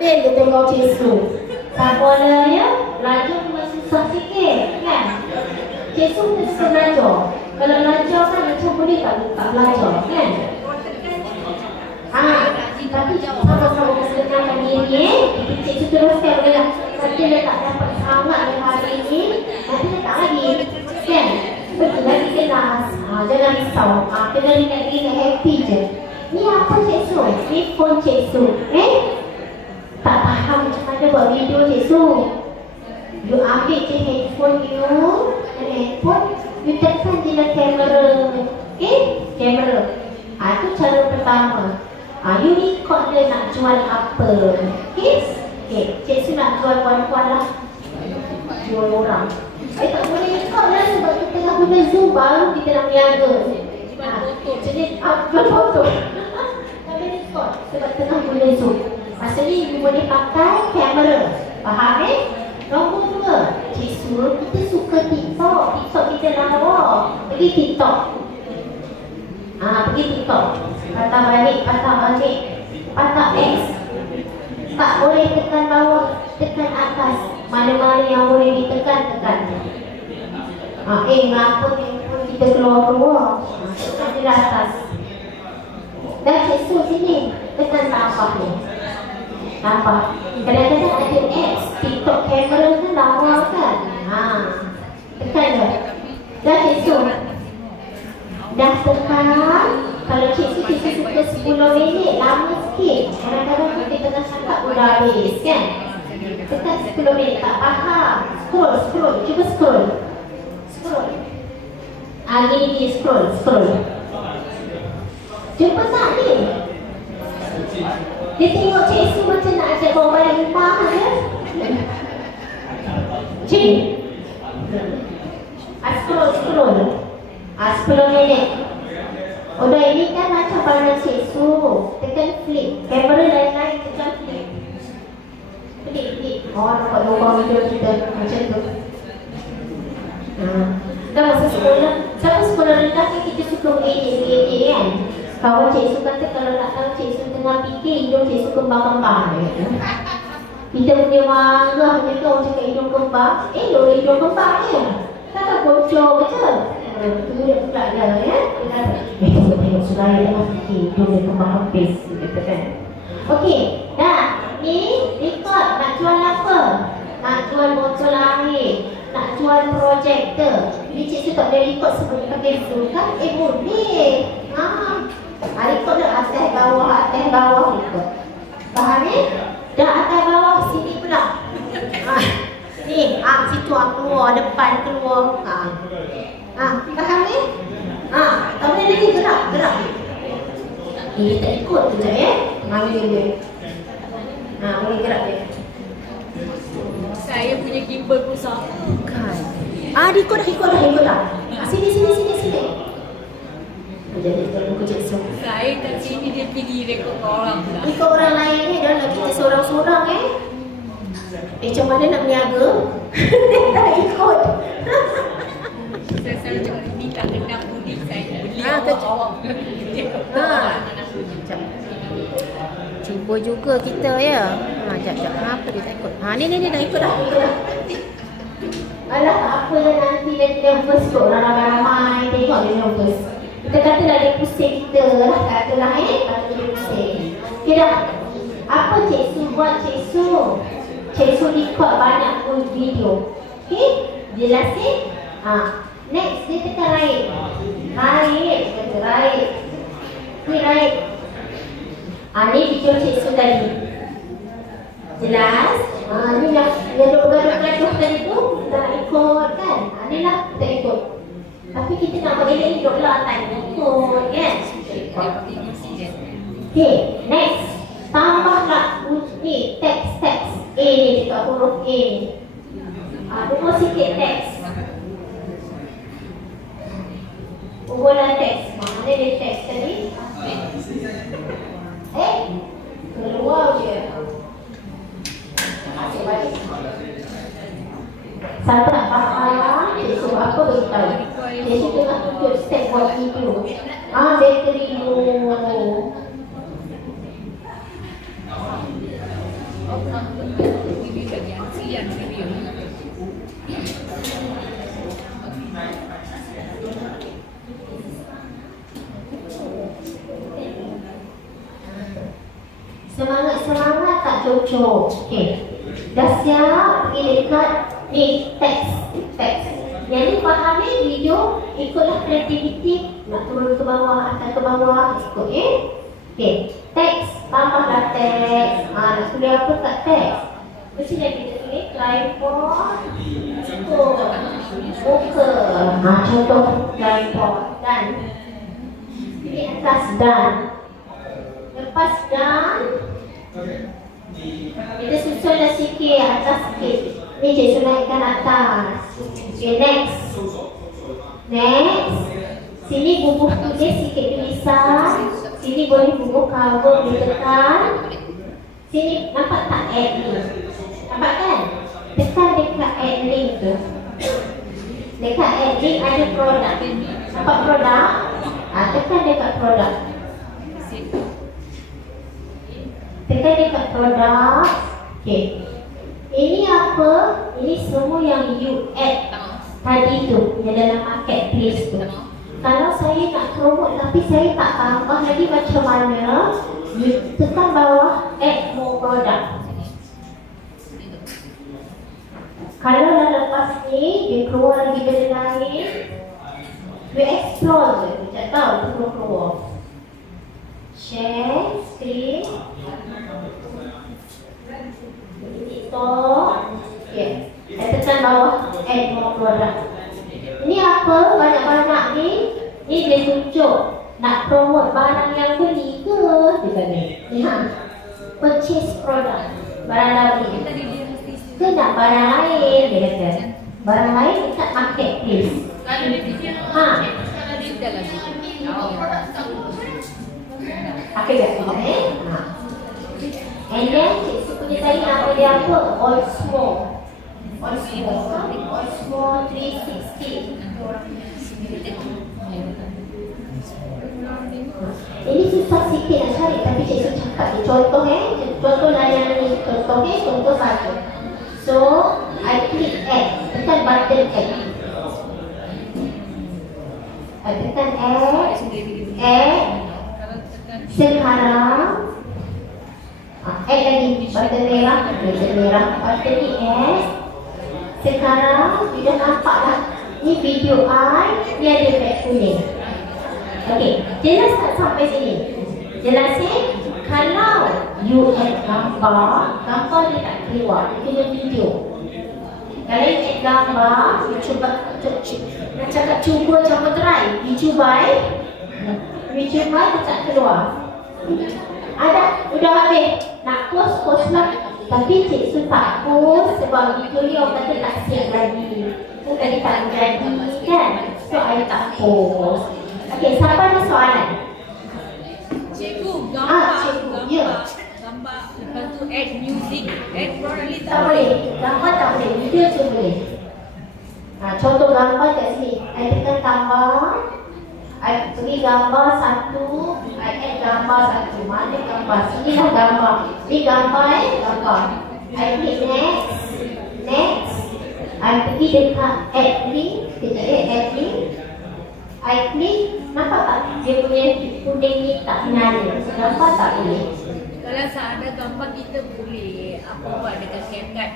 Dia tengok Cesu. Sabolanya belajar memang susah sikit kan. Cesu tu suka belajar. Kalau belajar kan macam boleh tak belajar kan. Tapi sama-sama kesenangan diri Cesu teruskan boleh. Nanti dia tak dapat sangat hari ini, nanti dia tak lagi kan. Betul lagi kelas. Jangan risau. Kena ringan-ringan happy je. Ni apa Cesu? Ni phone Cesu. Tak faham macam mana buat video Cesu. You ambil je handphone you. Handphone you tekan je lah kamera. Kamera. Itu cara pertama. You record dia nak jual apa. Cesu nak jual puan-puan lah. Jual orang. Tak boleh record lah sebab kita tengah guna Zoom baru kita nak berniaga. Jadi jual foto. Tak boleh record sebab tengah guna Zoom. Maksudnya you boleh pakai kamera. Faham Nombor 2, Cesu kita suka TikTok. TikTok kita lawa. Pergi TikTok. Pergi TikTok. Patah balik. Patah X. Tak boleh tekan bawah, tekan atas. Mana-mana yang boleh ditekan, tekan. Ngapa handphone kita keluar-keluar? Tekan di atas. Dan Cesu sini, tekan tambah ni. Tambah. Kadang-kadang ada X, TikTok kamera kan lawa kan. Tekan je. Dan Cesu. Dah tekan. Kalau Cesu suka 10 minit, lama sikit. Kadang-kadang kita tengah cakap pun dah habis kan. Tekan 10 minit, tak faham. Scroll. Cuba scroll. Gini scroll. Jumpa tak ni? Dia tengok Cesu macam nak ajak bawa balik rumah je. Cik. Scroll. 10 minit. Udah ini kan macam barang Cesu. Tekan flip. Kamera lain-lain tekan flip. Flip. Nampak lubang video kita macam tu. Dah masa sekolah. Sampai sekolah rendah kan kita suka edit kan. Kawan Cesu kata kalau nak tahu Cesu tengah fikir, hidung Cesu kembang-kembang. Kita punya marah macam tu, orang cakap hidung kembang. Hidung kembang je. Takkan bocor betul. Kemudian pula dia kita tengok suraya tengah fikir, hidung dia kembang-kempis gitu kan. Okey, dah. Ni record nak jual apa? Nak jual botol air, nak jual projektor. Jadi Cesu tak boleh record sebelum pakai Zoom kan? Boleh. Record dah atas bawah record. Faham Dah atas bawah sini pula. Ni, situ keluar, depan keluar. Faham tak boleh lagi gerak. Tak ikut tu je Ambil dia. Boleh gerak dia. Saya punya gimbal pun sama. Bukan. Ikut dah. Sini. Jadi muka Cesu. Saya kat sini dia pergi rekod orang pula. Ikut orang lain dah lah kita seorang-seorang macam mana nak berniaga? Tak ikut. Saya selalu cakap ni tak kena budi saya. Beli awak. Cuba juga kita Sekejap. Kenapa dia tak ikut? Ni dah ikut dah. Alah tak apa lah nanti dia nervous kot. Orang ramai tengok dia nervous. Kita kata dah dia pusing kita lah. Katalah kata dia pusing. Okay dah. Apa Cesu buat Cesu? Cesu record banyak pun video. Okay? Jelas next dia tekan right. Kata right. Ni right. Ni video Cesu tadi. Jelas? Ni lah. Yang gaduh-gaduh tadi tu dah ikut kan? Ni lah kita ikut. Tapi kita nak buat elok duduk lah. Tak ikut kan? Okay, next. Tambahlah ni teks. Ni dekat huruf A. Tunggu sikit teks. Kumpulan teks. Mana dia teks tadi? Keluar je. Masuk balik. Siapa nak faham? Cesu apa beritahu? Cesu tengah tunjuk step buat video. Bateri dulu. Review lagi yang sian review. Semangat-semangat tak cocok. Okey. Dah siap pergi dekat ni teks. Yang ni fahami video, ikutlah kreativiti, nak turun ke bawah, atas ke bawah, ikut okey. Teks, tambahlah teks. Nak tulis apa kat teks? Mesti dah kita tulis tripod, muka. Contoh tripod dan ini atas dan. Lepas dan kita susunlah sikit atas sikit. Ni cikgu naikkan atas. Okay, next. Sini bubuh tulis sikit tulisan. Sini boleh bubuh cover, boleh tekan. Sini nampak tak add link? Nampak kan? Tekan dekat add link tu. Dekat add link ada produk. Nampak produk? Tekan dekat produk. Tekan dekat produk. Okay. Ini apa? Ini semua yang you add tadi tu, yang dalam marketplace tu. Kalau saya nak promote tapi saya tak tambah lagi macam mana, you tekan bawah add more product. Kalau dah lepas ni, dia keluar lagi benda lain, you explore je, you tak tahu tu keluar. Share, screen, TikTok. Okay. Saya tekan bawah add more product. Ini apa banyak-banyak ni? Ni dia tunjuk nak promote barang yang beli ke? Dia ni. Purchase product. Barang lain. Ke nak barang lain? Dia kata. Barang lain dekat marketplace. Kalau dia kalau dia dah lagi. Okey tak? And then cikgu punya tadi nama dia apa? Osmo 360. Ini susah sikit nak cari tapi cikgu cakap ni contoh contoh layanan ni contoh contoh satu. So I click add, tekan button add. Tekan add. Sekarang add lagi button merah, button ni add. Sekarang kita nampak dah ni video ni ada back kuning. Okey, jelas tak sampai sini? Jelas kalau you add gambar dia tak keluar, dia kena video. Kalau you add gambar, you cuba nak cakap cuba try, you cuba dia tak keluar. Ada, udah habis. Nak post lah. Tapi cikgu tak post sebab video ni orang kata tak siap lagi. Tadi tak jadi kan? So, I tak post. Okey, siapa ada soalan? Cikgu, gambar. Ya. Gambar. Lepas tu add music. Add probably Tak boleh. Gambar tak boleh. Video tu boleh. Contoh gambar kat sini. I tekan tambah. I beri gambar satu, I add gambar satu. Mana gambar? Sini lah gambar. Ini gambar gambar. I klik next. I pergi dekat add link. Add link. I klik. Nampak tak? Dia punya kuning ni tak menarik. Nampak tak boleh? Kalau ada gambar kita boleh apa buat dekat CapCut.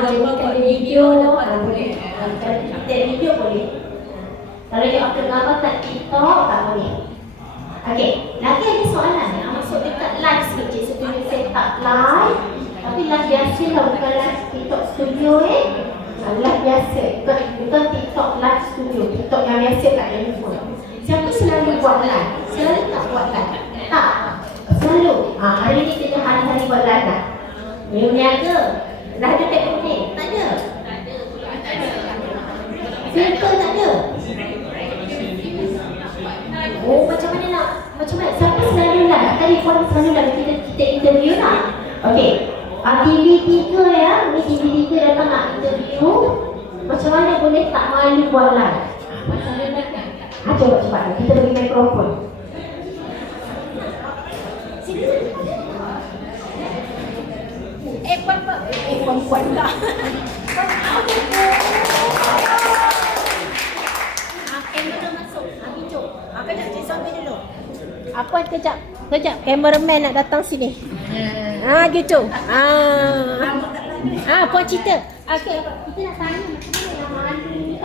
Jadi ada video. Boleh. Kita video boleh. Kalau dia upload gambar kat TikTok, tak boleh. Okey, lagi ada soalan yang masuk dekat live sikit. Cikgu punya set up live. Tapi live biasa lah, bukan live TikTok studio Live biasa, bukan TikTok live studio. TikTok yang biasa tak ada handphone. Siapa selalu buat live? Selalu tak buat live? Tak, selalu. Hari ni kita hari-hari buat live lah. Niaga, dah ada teknik ni? Tak ada. Filter tak ada. Oh, macam mana nak? Siapa selalu lah? Tadi pun selalu lah kita interview lah. Okey. TV3 Ni TV3 datang nak interview. Macam mana boleh tak malu buat live? Coba cepat. Kita bagi mikrofon. Sini. Perempuan lah. Kamera masuk. Hijau. Kejap, cik Sobi dulu. Apa kejap? Cameraman nak datang sini. Gitu. Puan cerita. Okey, kita nak tanya macam mana yang mandi ni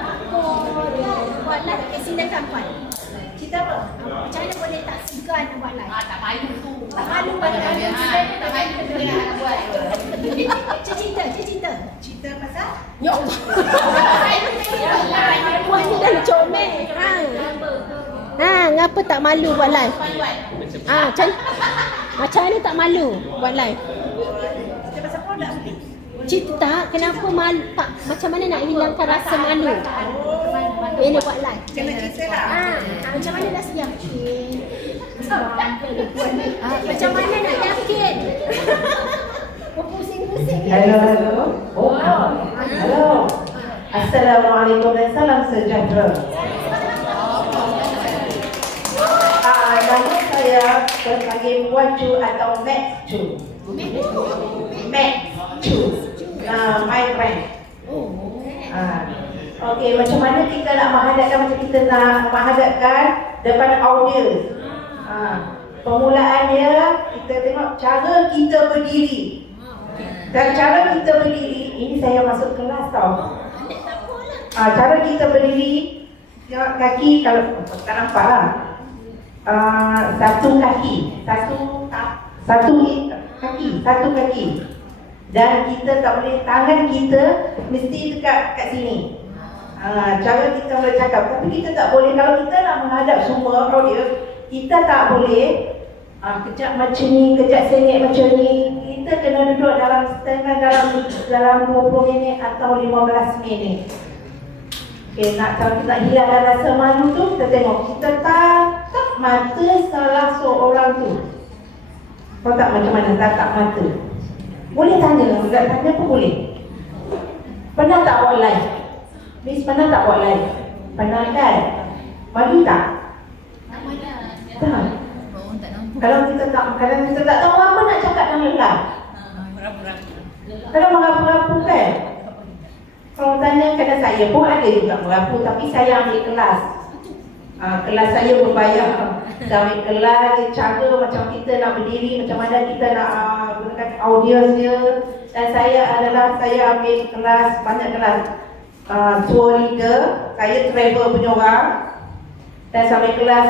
buat live kat silakan puan. Cerita apa? Macam mana boleh tak segan nak buat live? Tak malu tu. Tak malu pada kalian. Tak malu nak buat. Cerita. Cerita pasal? Ya Allah. Puan ni dah comel. Ngapa tak malu buat live? Macam mana tak malu buat live? Cerita pasal produk mesti. Cerita kenapa malu, tak, macam mana nak hilangkan rasa malu bila buat live? Kena cerita lah. Macam mana nak yakin? Macam mana nak yakin? Pusing-pusing. Hello. Hello. Assalamualaikum dan salam sejahtera. Nama saya terpanggil Puan Chu atau Max Chu. Max Chu. My friend. Okey, macam mana kita nak menghadapkan, macam kita nak menghadapkan depan audiens. Permulaannya kita tengok cara kita berdiri. Dan cara kita berdiri, ini saya masuk kelas tau. Cara kita berdiri, tengok kaki, kalau tak nampak lah. Satu kaki, satu kaki. Dan kita tak boleh, tangan kita mesti dekat kat sini. Cara kita bercakap, tapi kita tak boleh, kalau kita nak menghadap semua audiens, kita tak boleh kejap macam ni, kejap sengit macam ni. Kita kena duduk dalam 20 minit atau 15 minit. Okay, kalau kita nak hilangkan rasa malu tu, kita tengok, kita tatap mata salah seorang tu. Kau tak macam mana tatap mata? Boleh tanya, enggak tanya pun boleh. Pernah tak buat live? Miss, pernah tak buat live? Pernah kan? Malu tak? Tak. Kalau kita tak tahu apa nak cakap dalam live. Kalau merapu-rapu kan? Kalau tanya kadang saya pun ada juga merapu, tapi saya ambil kelas. Kelas saya berbayar. Saya ambil kelas, cara macam kita nak berdiri, macam mana kita nak gunakan audiens dia. Dan saya ambil kelas, banyak kelas tour leader. Saya travel punya orang. Dan saya ambil kelas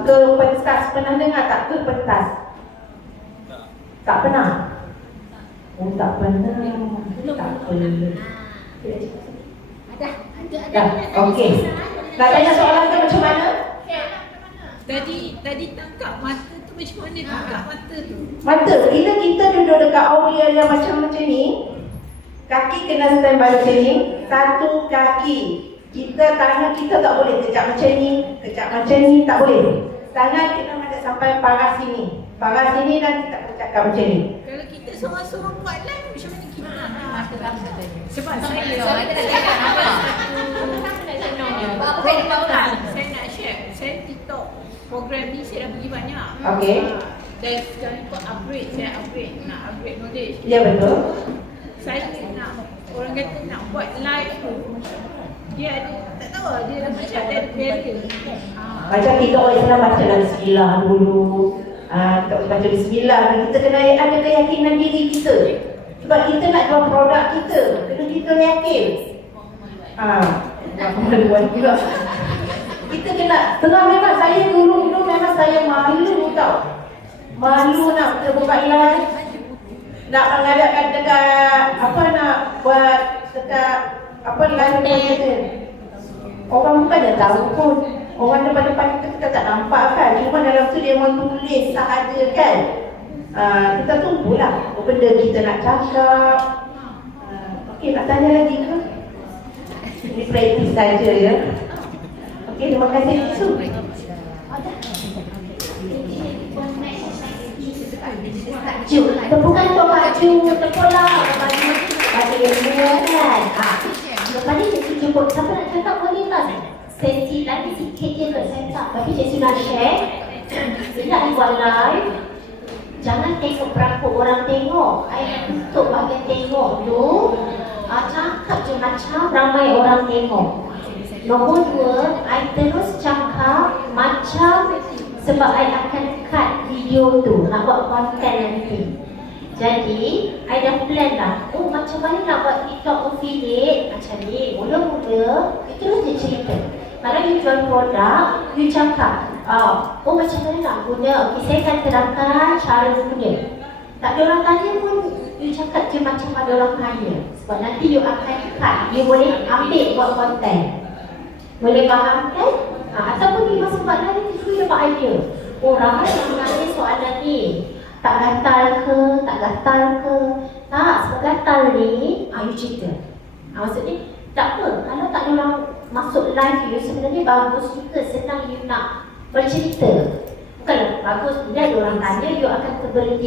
ke pentas. Pernah dengar tak ke pentas? Tak pernah? Oh, tak pernah. Tak pernah. Ada. Okey. Nak tanya soalan ke macam mana? Tadi tangkap mata tu macam mana tangkap mata tu? Mata, bila kita duduk dekat audiens yang macam ni, kaki kena standby macam ni, satu kaki. Tangan kita tak boleh kejap macam ni, tak boleh. Tangan kita ada sampai paras sini. Paras sini dan kita bercakap macam ni. Kalau kita seorang-seorang buat live, macam mana kita nak? Sebab saya nak share. Saya TikTok program ni saya dah pergi banyak. Okey. Dan sekarang ikut upgrade, nak upgrade knowledge. Ya, betul. Saya nak, orang kata nak buat live tu, dia ada, tak tahu lah, dia macam ada barrier. Macam kita orang Islam baca bismillah dulu. Baca bismillah, kita kena ada keyakinan diri kita. Sebab kita nak jual produk kita, kena kita yakin. Kemaluan juga. Kita kena, memang saya dulu memang saya malu tau. Malu nak buat live, nak mengadakan dekat nak buat dekat live kita. Orang bukan dah tahu pun. Orang depan-depan kita tak nampak kan. Cuma dalam tu dia orang tulis sahaja kan. Kita tunggulah apa benda kita nak cakap. Okey, nak tanya lagi ke? Ini praktis saja ya. Okey, terima kasih Su. Tepukan untuk baju, tepulah baju yang semua kan. Lepas ni Cik Su jemput, siapa nak cakap boleh tak? Sesi lagi sikit je untuk saya tak. Tapi Cik Su nak share. Dia nak buat live. Jangan tengok berapa orang tengok. I tutup bahagian tengok tu. Cakap je macam ramai orang tengok. Nombor 2, I terus cakap macam sebab I akan cut video tu, nak buat konten nanti. Jadi, I dah plan dah. Oh, macam mana nak buat TikTok affiliate? Macam ni, mula-mula, you terus dia cerita. Kalau you jual produk, you cakap, oh macam mana nak guna? Okay, saya akan terangkan cara guna. Tak ada orang tanya pun, you cakap je macam ada orang tanya. Sebab nanti you akan cut, you boleh ambil buat konten. Boleh faham kan? Ataupun you masa buat nanti, you dapat idea. Oh, ramai yang tanya soalan ni. Tak gatal ke? Tak gatal ke? Tak, sebab gatal ni, you cerita. Maksudnya, tak apa. Kalau tak ada orang masuk live you, sebenarnya bagus juga, senang you nak bercerita. Bukan bagus, bila ada orang tanya, you akan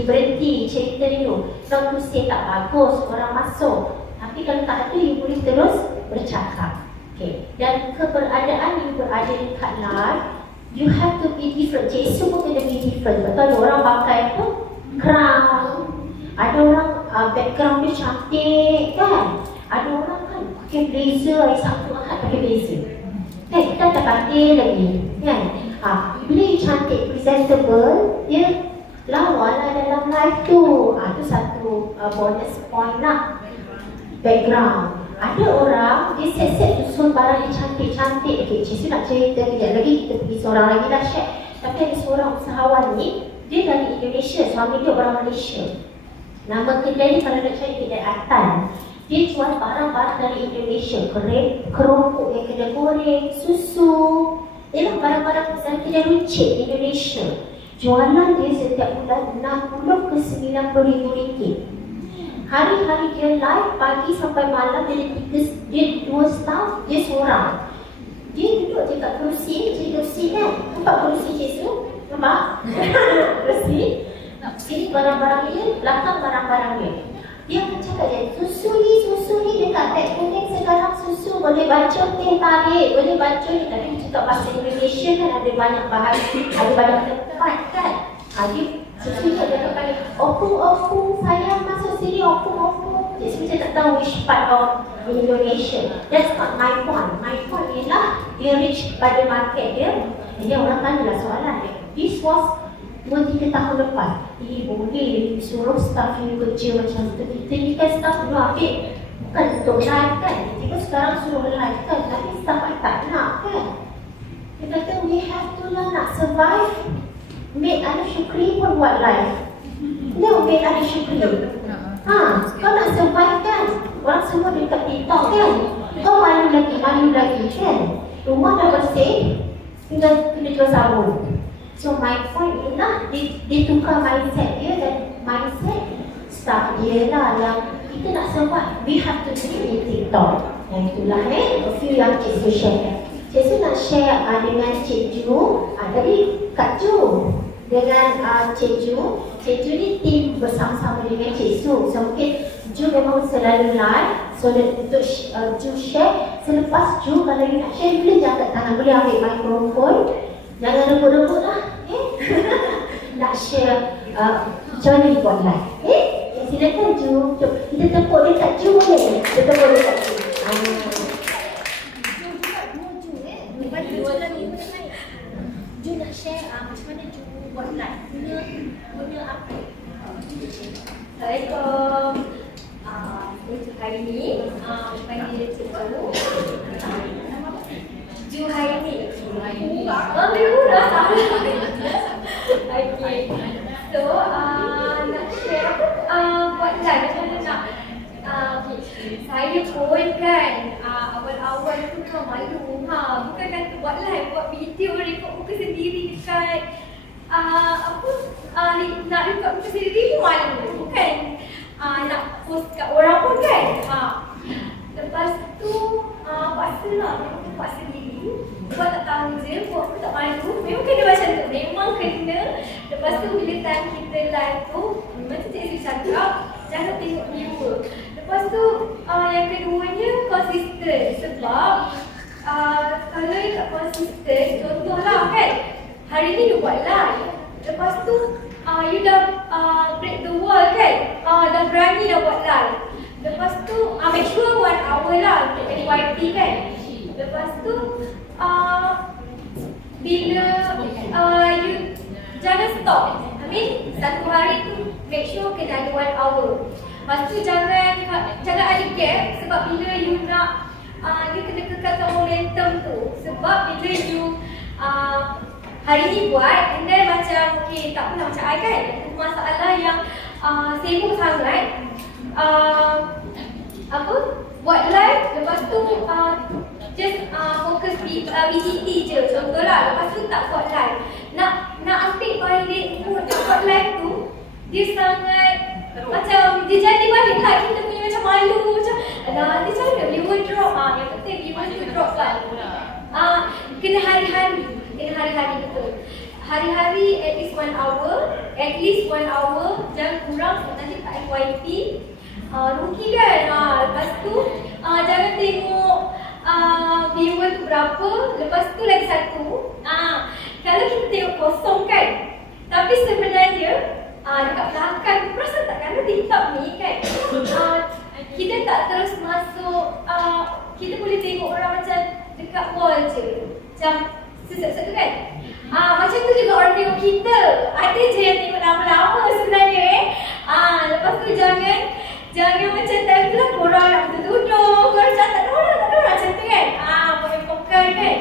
berhenti cerita you. Not to say tak bagus, orang masuk. Tapi kalau tak ada, you boleh terus bercakap. Okay. Dan keberadaan you berada dekat live, you have to be different. Cikgu pun kena be different. Betul, ada orang pakai apa? Crown. Ada orang background dia cantik kan? Ada orang kan pakai blazer, hari Sabtu Ahad pakai blazer. Kan, kita tak pakai lagi kan? Bila you cantik, presentable, dia lawan lah dalam live tu. Tu satu bonus point lah. Background. Ada orang, dia set-set susun barang yang cantik-cantik. Okay, cikgu nak cerita kejap lagi, kita pergi seorang lagi dah share. Tapi ada seorang usahawan ni, dia dari Indonesia, suami dia orang Malaysia. Nama kedai ni kalau nak cari kedai Atan. Dia jual barang-barang dari Indonesia, kerupuk yang kena goreng, susu. Ialah barang-barang dari kedai runcit Indonesia. Jualan dia setiap bulan 60 ke 90 ribu ringgit. Hari-hari dia live pagi sampai malam, dia 2 staff, dia seorang. Dia duduk je kat kerusi kan? Nampak kerusi cikgu? Nampak? Kerusi. Sini barang-barang dia, belakang barang-barang dia. Dia akan cakap je, susu ni dekat beg kuning sekarang susu. Boleh baca teh tarik, boleh baca ni. Tadi dia cakap bahasa Indonesia kan, ada banyak bahasa, ada banyak tempat kan? Dia susu dia akan panggil, opung, sayang masuk sini, opung. Jadi saya tak tahu which part of Indonesia. That's not my point. My point ialah dia reach pada market dia. Jadi orang tanyalah soalan dia. This was 2-3 tahun lepas. Boleh suruh staff you kerja macam tu. Kita ni kan staff dulu ambil bukan untuk live kan. Tiba sekarang suruh live kan. Tapi staff tak nak kan. Dia kata we have to learn nak survive. Maid Alif Syukri pun buat live. No, Maid Alif Syukri. Kau nak survive kan? Orang semua dekat TikTok kan? Kau malu lagi kan? Rumah dah bersih, tinggal kena jual sabun. So my point ialah dia tukar mindset dia, dan mindset staff dia lah yang kita nak survive. We have to do in TikTok. Yang itulah a few yang cikgu share. Cikgu nak share dengan cikgu, tadi Kak Ju dengan cikgu ni tim bersama-sama dengan cikgu. So mungkin Ju memang selalu live. So untuk Ju share, selepas Ju kalau you nak share, boleh jangan tangan, boleh ambil mikrofon. Jangan rebut-rebut lah. Nak share macam mana you buat live. Silakan Ju. Kita tepuk dekat Ju boleh? Kita tepuk dekat Ju. Ju nak share macam mana Ju buat live, guna apa? Assalamualaikum. Untuk hari ni, panggil cikgu Ju Haini. Murah. Okay. So, nak share buat live macam mana nak. Saya pun kan awal-awal tu memang malu. Bukan kata buat live, buat video, rekod muka sendiri dekat nak rekod muka sendiri pun malu kan. Nak post kat orang pun kan. Lepas tu paksalah, memang paksa diri. Buat tak tahu je, buat aku tak malu. Memang kena macam tu, memang kena. Lepas tu bila time kita live tu, memang tu cikgu cakap, jangan tengok viewer. Lepas tu yang keduanya konsisten. Sebab kalau tak konsisten, contohlah kan, hari ni dia buat live. Lepas tu you dah break the wall kan, dah berani dah buat live. Lepas tu make sure 1 hour lah untuk YP kan. Lepas tu bila you jangan stop. I mean satu hari tu make sure kena ada 1 hour. Lepas tu jangan ada gap, sebab bila you nak dia kena kekalkan momentum tu. Sebab bila you hari ni buat and then macam okay tak apalah macam I kan, masalah yang sibuk sangat buat live, lepas tu just fokus BTT je contohlah, lepas tu tak buat live. Nak ambil balik mood buat live tu, dia sangat macam dia jadi balik lah, kita punya macam malu macam nanti macam mana viewer drop, yang penting viewer tu drop kan. Kena hari-hari betul. Hari-hari at least 1 hour, jangan kurang nanti tak FYP. Rugi kan. Lepas tu jangan tengok viewer tu berapa, lepas tu lagi satu. Kalau kita tengok kosong kan, tapi sebenarnya dekat belakang, perasan tak kalau TikTok ni kan, kita tak terus masuk, kita boleh tengok orang macam dekat wall je, macam sesak-sesak tu kan. Macam tu juga orang tengok kita, ada je yang tengok lama-lama sebenarnya lepas tu jangan macam time tu lah korang nak duduk, korang macam tak ada orang macam tu kan. Boleh fokus kan.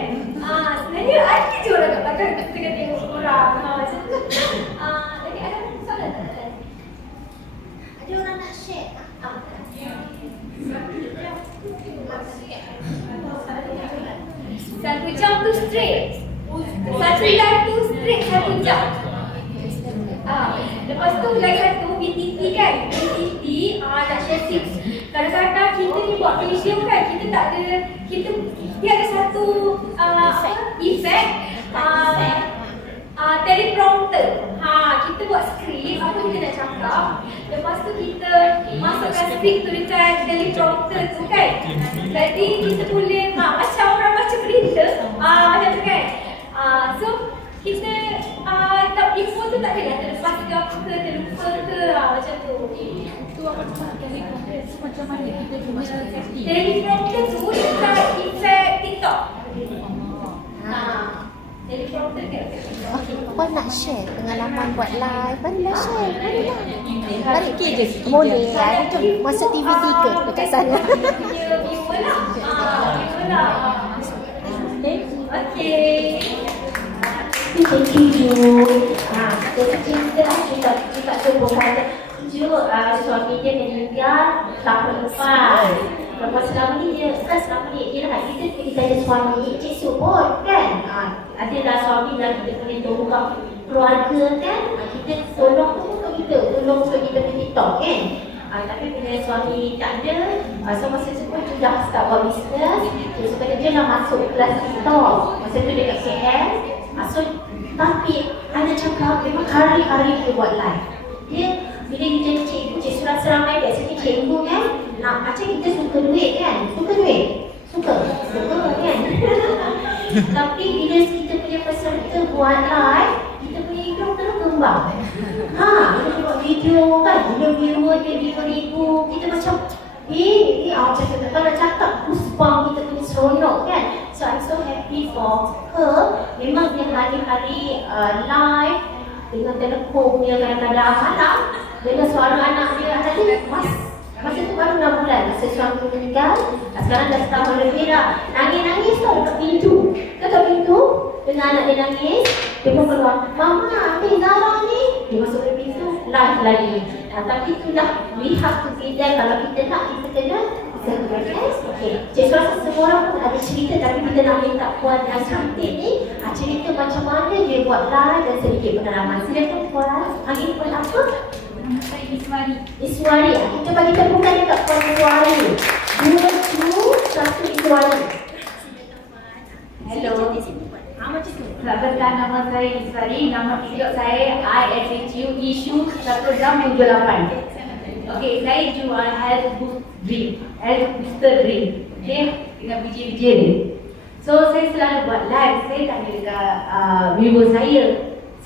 Sebenarnya ada je orang kat belakang tengah tengok korang macam tu. Lagi ada soalan tak? Ada orang nak share? 1 jam tu straight. 1 live tu straight 1 jam. Lepas tu lagi satu BTT kan. BTT nak share tips. Kadang-kadang kita ni buat video kan, kita tak ada, dia ada satu effect teleprompter. Kita buat skrip apa kita nak cakap, lepas tu kita masukkan skrip tu dekat teleprompter tu kan. Jadi kita boleh macam orang baca berita macam tu kan. So kita tak info tu tak ada terlepas ke apa ke, terlupa ke macam tu. Itu apa teleprompter tu macam mana kita guna safety? Teleprompter tu effect TikTok. Teleprompter kan. Okey, puan nak share pengalaman buat live, barulah share, barulah. Tarik je. Boleh, jom masuk TV3 dekat sana. Punya viewer lah. Okay. Thank you. Kita cuba kata suami dia meninggal tahun lepas. Lepas selama ni dia nak kita ada suami cik support kan. Adalah suami dan kita punya tolong keluarga kan. Kita tolong tu untuk kita punya TikTok kan. Tapi bila suami tak ada, so masa tu pun dah start buat bisnes. So dia dah masuk kelas TikTok. Masa tu dekat KL. So tapi ada cakap memang hari-hari dia buat live. Dia bila dia jadi cikgu surat seramai, biasanya cikgu kan macam kita suka duit kan. Suka kan. Tapi bila kita punya peserta buat live, kita punya income terus kembang. Kita buat video kan, dia viewer dia 5,000, kita macam macam kita nak cakap goosebump, kita punya seronok kan. So I'm so happy for her. Memang dia hari-hari live dengan telefon dia kadang-kadang malam dengan suara anak dia. Tadi masa tu baru 6 bulan masa suami meninggal. Sekarang dah setahun lebih dah. Nangis tau dekat pintu. Dengan anak dia nangis. Dia pun keluar, Mama, Aunty Zara ni. Dia masuk ke pintu, live lagi. Tapi itulah, we have to be there. Kalau kita nak, kita kena okay. Cik rasa semua orang pun ada cerita, tapi kita nak minta Puan yang cantik ni cerita macam mana dia buat live dan sedikit pengalaman. Silakan Puan. Hari ni Puan apa? Saya Iswari. Kita bagi tepukan dekat Puan Iswari. 2, 1 Iswari. Hello. Selamat petang, nama saya Iswari. Nama TikTok saya ISHU 168. Okey, saya jual health booster drink. Okey, dengan biji-biji ni. So saya selalu buat live. Saya tanya dekat viewer saya,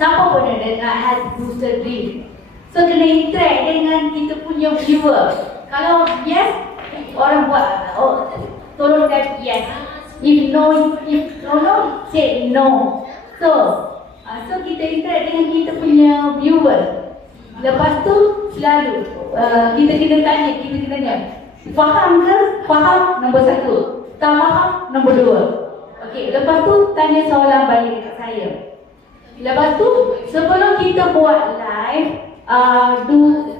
siapa pun ada nak health booster drink. So kena interact dengan kita punya viewer. Kalau yes, orang buat tolong type yes. If no, say no. So kita interact dengan kita punya viewer. Lepas tu selalu kita kena tanya, faham ke? Faham, nombor 1. Tak faham, nombor 2. Okey, lepas tu tanya soalan balik dekat saya. Lepas tu sebelum kita buat live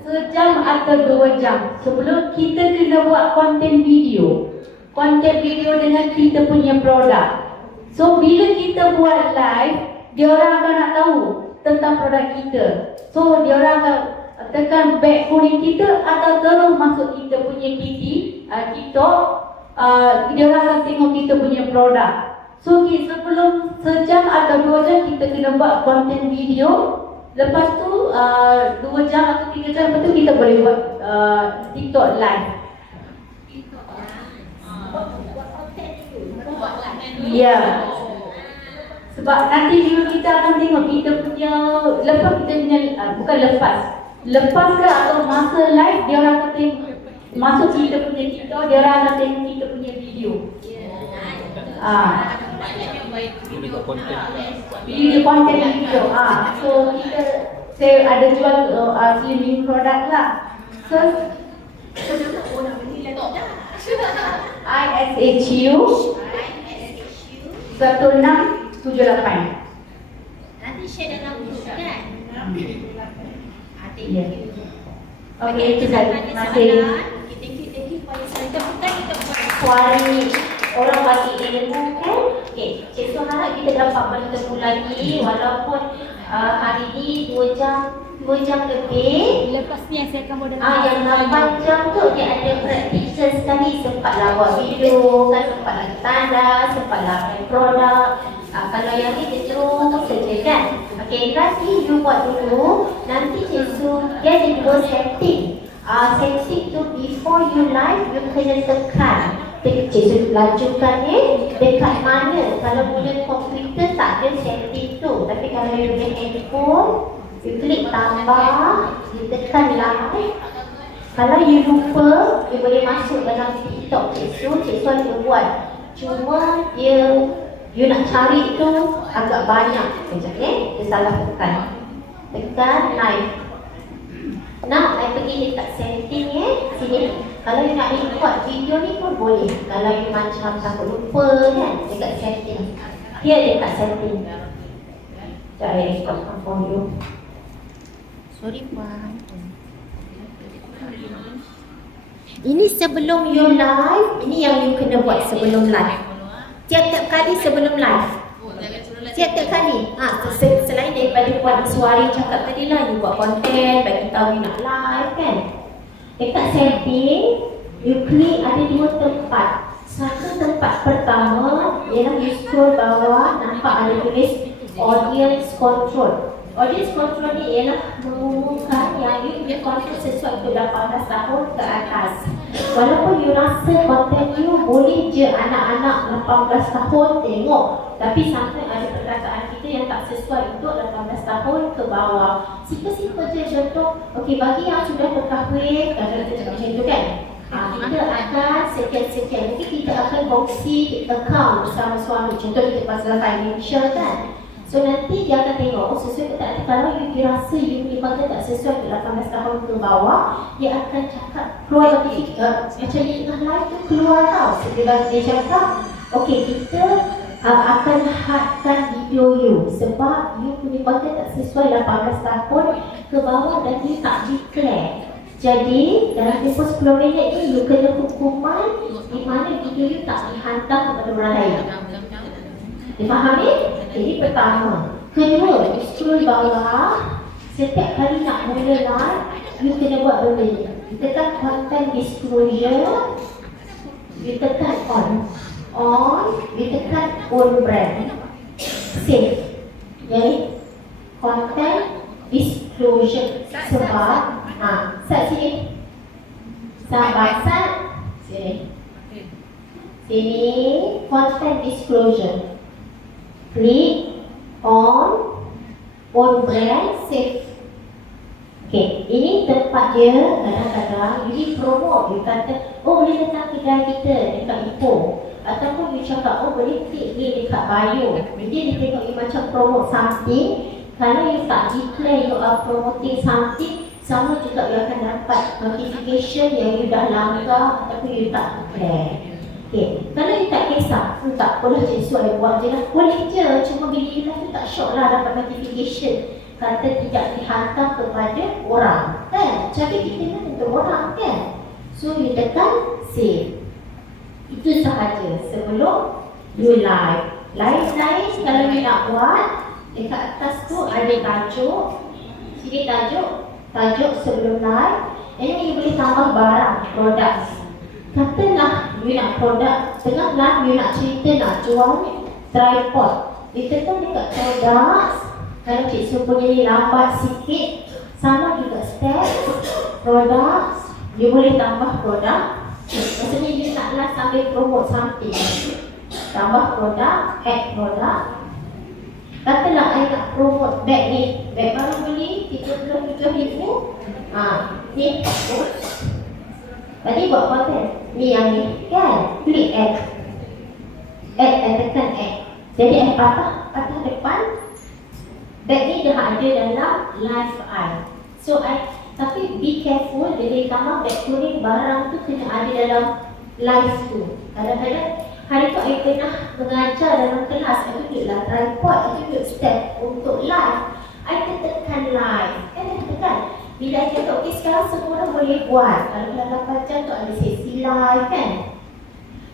sejam atau 2 jam sebelum, kita kena buat konten video dengan kita punya produk. So bila kita buat live, dia orang akan nak tahu tentang produk kita. So dia orang akan tekan back kuning kita atau terus masuk kita punya TikTok. Dia orang akan tengok kita punya produk. So sebelum sejam atau 2 jam kita kena buat konten video. Lepas tu 2 jam atau 3 jam lepas tu kita boleh buat TikTok live. Ya. Sebab nanti viewer kita akan tengok kita punya lepas kita punya bukan lepas ke atau masa live, dia orang akan tengok masuk kita punya TikTok, dia orang akan tengok kita punya video. Video konten video. So saya ada jual slimming produk lah. So ISHU 1678. Nanti share dalam grup kan? Ya. Okey, itu saja. Terima kasih. Thank you for your time. Kita buat Suari orang bagi ilmu kan? Okey, Cik Su harap kita dapat bertemu lagi walaupun hari ni 2 jam lebih. Lepas ni saya akan modal. Yang 8 jam tu dia ada practical sekali, sempatlah buat video kan, sempatlah tanda, sempatlah main produk. Kalau yang ni dia terus saja kan. Okey, nanti you buat dulu. Nanti Cik Su dia ada 2 setting. Setting tu before you live you kena tekan. Cik Su lajukan ni dekat mana. Kalau punya komputer tak ada setting tu. Tapi kalau you punya handphone, you klik tambah, you tekan live. Kalau you lupa, you boleh masuk dalam TikTok Cik Su ada buat. Cuma you nak cari tu agak banyak. Sekejap dia salah tekan. Tekan live. Nak I pergi dekat setting sini. Kalau you nak record video ni pun boleh. Kalau you macam takut lupa kan, dekat setting. Dia dekat setting. Sekejap I recordkan for you. Sorry puan. Ini sebelum you live. Ini yang you kena buat sebelum live. Tiap-tiap kali sebelum live. Tiap-tiap kali. Selain daripada buat suara cakap tadi lah, you buat konten, bagi tahu you nak live kan. Dekat setting, you klik ada 2 tempat. Satu tempat pertama ialah you scroll bawah, nampak ada tulis audience control. Audience control ni ialah mengumumkan yang you punya konten sesuai untuk 18 tahun ke atas. Walaupun you rasa konten you boleh je anak-anak 18 tahun tengok, tapi sampai ada perkataan kita yang tak sesuai untuk 18 tahun ke bawah. Simple-simple je contoh. Okey, bagi yang sudah berkahwin, kadang-kadang kita cakap macam tu kan, kita akan sekian-sekian. Mungkin kita akan kongsi account bersama suami. Contoh kita pasal financial kan. So nanti dia akan tengok sesuai ke tak. Kalau you rasa you punya konten tak sesuai ke 18 tahun ke bawah, dia akan cakap keluar notifikasi. Macam ni tengah live tu keluar tau. Dia cakap, okey kita akan hadkan video you sebab you punya konten tak sesuai 18 tahun ke bawah dan you tak declare. Jadi dalam tempoh 10 minit ni you kena hukuman di mana video you tak dihantar kepada orang lain. Difahami? Jadi pertama. Kedua, scroll bawah. Setiap kali nak mula live, you kena buat benda ni. You tekan content disclosure, you tekan on, you tekan own brand, save. Jadi content disclosure. Sebab sat sini, sahabat sat sini, content disclosure. Klik on, own brand, safe. Okay, ini tempat dia kadang-kadang you promote, you kata, oh boleh datang kedai kita dekat Ipoh. Ataupun you cakap, oh boleh klik ni dekat bio. Jadi dia tengok you macam promote something. Kalau you tak declare you are promoting something, sama juga you akan dapat notification yang you dah langgar ataupun you tak declare. Okay, kalau you tak kisah, tak apalah Cik Su I buat je lah. Boleh je, cuma bila you dah tu tak syok lah dapat notification kata tidak dihantar kepada orang, kan? Cara kita kan untuk orang, kan? So you tekan save. Itu sahaja sebelum you live. Lain-lain kalau you nak buat, dekat atas tu ada tajuk. Sini tajuk sebelum live. Ini you boleh tambah barang, produk. Katalah you nak produk, tengah live you nak cerita nak jual tripod. You tekan dekat produk. Kalau Cik Su punya ni lambat sikit, sama juga step produk. You boleh tambah produk. Maksudnya you nak lah sambil promote something. Tambah produk, add produk. Katalah I nak promote bag ni. Bag baru beli RM37,000. Ni tadi buat konten. Ni yang ni, kan? Klik add. Add, tekan add. Jadi add patah depan. Bag ni dah ada dalam live I. So tapi be careful bila kamu bag touring barang tu kena ada dalam live tu. Kadang-kadang hari tu I pernah mengajar dalam kelas, I tunjuklah tripod, I tunjuk step untuk live. I tekan live. Kan? Bila I cakap, okay sekarang semua orang boleh buat. Kalau dalam 8 jam tu ada sesi live, kan?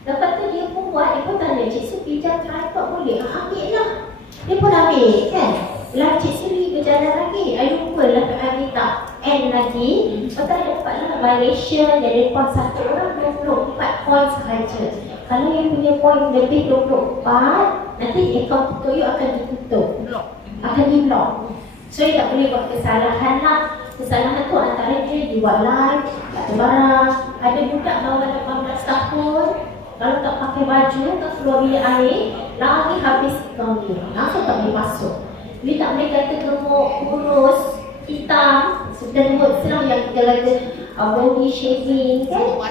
Lepas tu dia pun buat, dia pun tanya, Cik Su pinjam tripod boleh? Ambil lah. Dia pun ambil, kan? Lah Cik Su ni berjalan lagi. I lupa lah I minta end lagi. Lepas tu I dapatlah violation dari poin satu orang 24 poin sahaja. Kalau yang punya poin lebih 24, nanti akaun tutup you akan ditutup. Akan di block. So you tak boleh buat kesalahan lah. Kesalahan tu antara dia dibuat live, tak ada barang. Ada budak bawah 18 tahun, kalau tak pakai baju, tak keluar bilik air, lagi habis akaun dia. Langsung tak boleh masuk. You tak boleh kata gemuk, kurus, hitam, certain words lah yang kita kata body shaving, kan?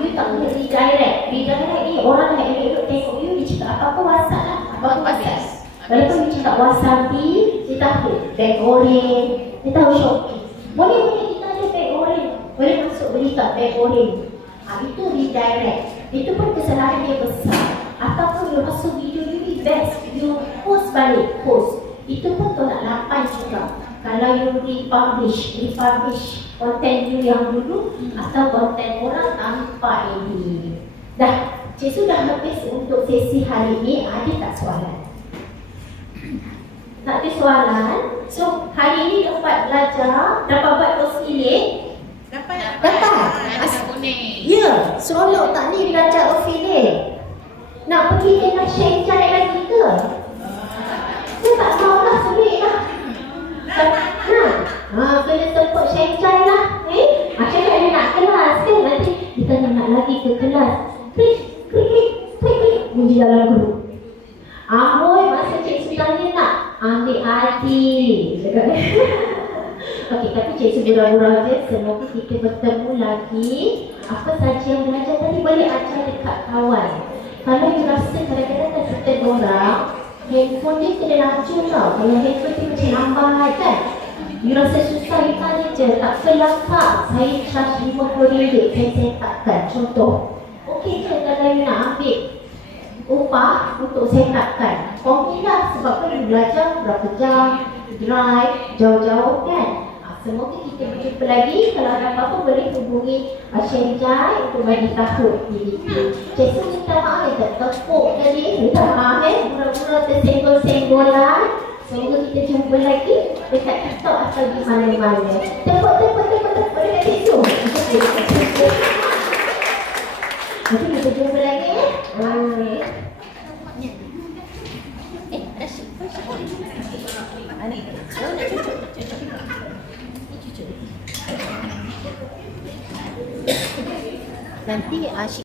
You tak boleh redirect. Redirect ni orang yang elok tengok you, dia cakap apa-apa WhatsApp lah. Apa-apa WhatsApp. Walaupun dia cakap wasabi, dia tahu bag orange, dia tahu Shopee. Boleh kita ada bag orange, boleh masuk beli kat bag orange. Itu redirect. Itu pun kesalahan dia besar. Ataupun you masuk video you best, you post balik, post. Itu pun tolak 8 juga. Kalau you republish konten you yang dulu atau konten orang tanpa edit. Dah, Cik Su dah habis untuk sesi hari ini. Ada tak soalan? Tak ada soalan. So, hari ini dapat belajar, dapat buat affiliate. Dapat. Ya, seronok tak ni belajar affiliate? Nak pergi dengan Shanghai lagi ke? Saya tak tahu lah, selit lah. Kena support Shanghai lah. Macam mana nak kelas kan? Nanti kita nak lagi ke kelas. Klik. Bunyi dalam grup. Amboi, masa Cik Su tanya nak ambil hati. Okey, tapi Cik Su gurau-gurau je. Semoga kita bertemu lagi. Apa saja yang belajar tadi boleh ajar dekat kawan. Kalau you rasa kadang-kadang kan kita orang handphone dia kena racun tau. Kalau handphone dia macam lambat kan, you rasa susah, you tanya je. Tak apalah kak, saya charge RM50, saya setupkan. Contoh, okey je kalau you nak ambil upah untuk setupkan. Kopilah sebab kan you belajar berapa jam, drive jauh-jauh kan. Semoga kita berjumpa lagi. Kalau ada apa-apa boleh hubungi Shanghai untuk bagi tahu diri. Cik Su minta maaf yang tak tepuk tadi. Minta maaf mula-mula tersenggol-senggolan. Semoga kita jumpa lagi dekat TikTok atau di mana-mana. Tepuk dekat Cik Su. Nanti kita jumpa lagi ya. Nanti asyik